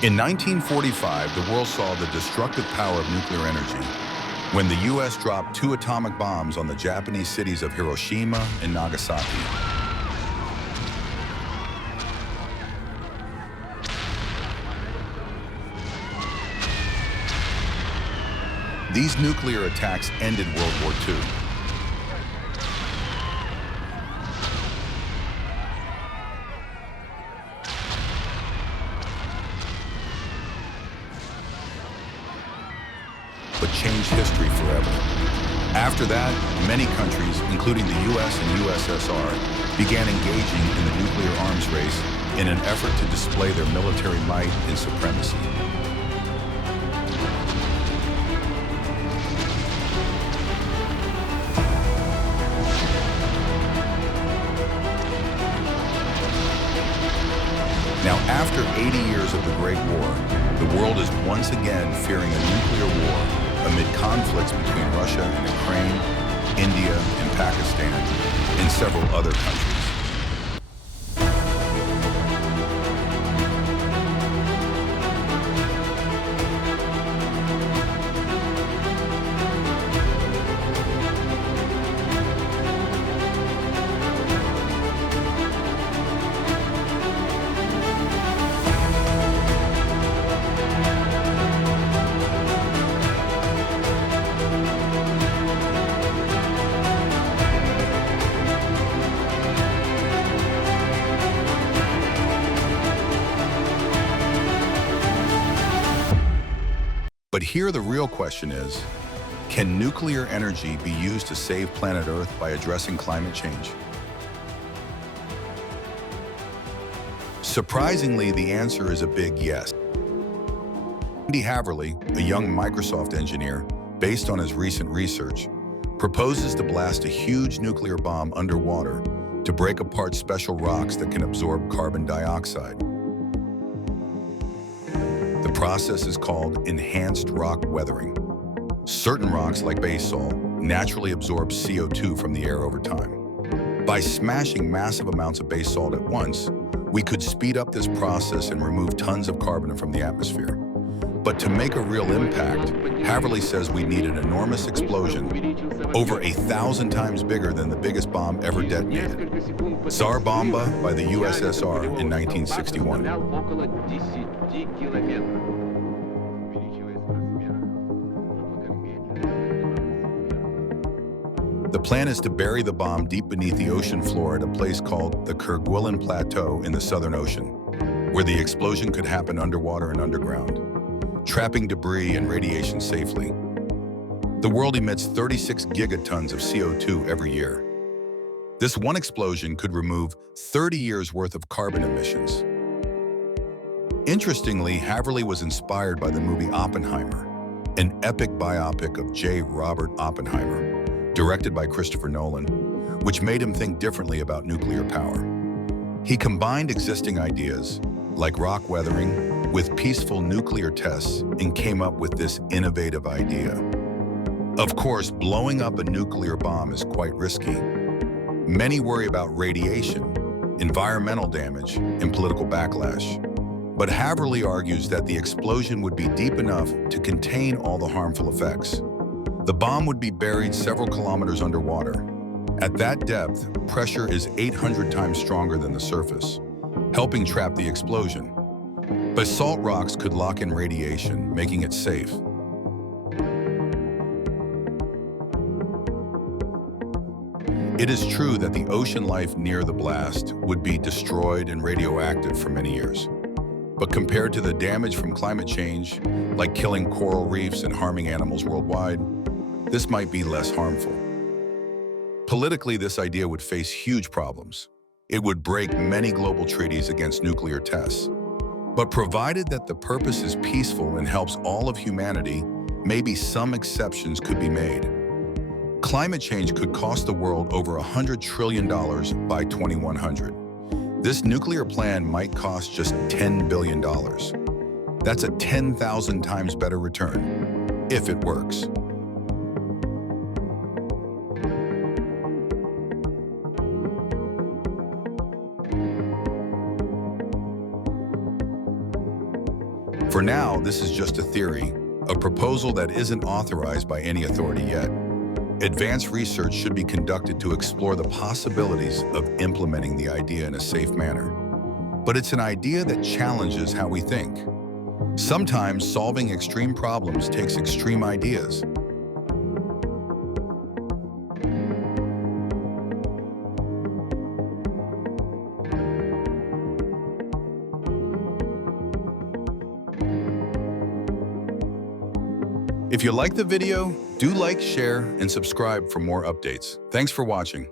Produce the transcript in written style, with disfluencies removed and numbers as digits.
In 1945, the world saw the destructive power of nuclear energy when the U.S. dropped 2 atomic bombs on the Japanese cities of Hiroshima and Nagasaki. These nuclear attacks ended World War II. But changed history forever. After that, many countries, including the US and USSR, began engaging in the nuclear arms race in an effort to display their military might and supremacy. Now, after 80 years of the Great War, the world is once again fearing a nuclear war amid conflicts between Russia and Ukraine, India and Pakistan, and several other countries. But here the real question is, can nuclear energy be used to save planet Earth by addressing climate change? Surprisingly, the answer is a big yes. Haverly, a young Microsoft engineer, based on his recent research, proposes to blast a huge nuclear bomb underwater to break apart special rocks that can absorb carbon dioxide. The process is called enhanced rock weathering. Certain rocks, like basalt, naturally absorb CO2 from the air over time. By smashing massive amounts of basalt at once, we could speed up this process and remove tons of carbon from the atmosphere. But to make a real impact, Haverly says we need an enormous explosion, over 1,000 times bigger than the biggest bomb ever detonated, Tsar Bomba by the USSR in 1961. The plan is to bury the bomb deep beneath the ocean floor at a place called the Kerguelen Plateau in the Southern Ocean, where the explosion could happen underwater and underground, trapping debris and radiation safely. The world emits 36 gigatons of CO2 every year. This one explosion could remove 30 years' worth of carbon emissions. Interestingly, Haverly was inspired by the movie Oppenheimer, an epic biopic of J. Robert Oppenheimer, directed by Christopher Nolan, which made him think differently about nuclear power. He combined existing ideas, like rock weathering, with peaceful nuclear tests and came up with this innovative idea. Of course, blowing up a nuclear bomb is quite risky. Many worry about radiation, environmental damage, and political backlash. But Haverly argues that the explosion would be deep enough to contain all the harmful effects. The bomb would be buried several kilometers underwater. At that depth, pressure is 800 times stronger than the surface, helping trap the explosion. Basalt rocks could lock in radiation, making it safe. It is true that the ocean life near the blast would be destroyed and radioactive for many years. But compared to the damage from climate change, like killing coral reefs and harming animals worldwide, this might be less harmful. Politically, this idea would face huge problems. It would break many global treaties against nuclear tests. But provided that the purpose is peaceful and helps all of humanity, maybe some exceptions could be made. Climate change could cost the world over $100 trillion by 2100. This nuclear plan might cost just $10 billion. That's a 10,000 times better return, if it works. For now, this is just a theory, a proposal that isn't authorized by any authority yet. Advanced research should be conducted to explore the possibilities of implementing the idea in a safe manner. But it's an idea that challenges how we think. Sometimes solving extreme problems takes extreme ideas. If you like the video, do like, share, and subscribe for more updates. Thanks for watching.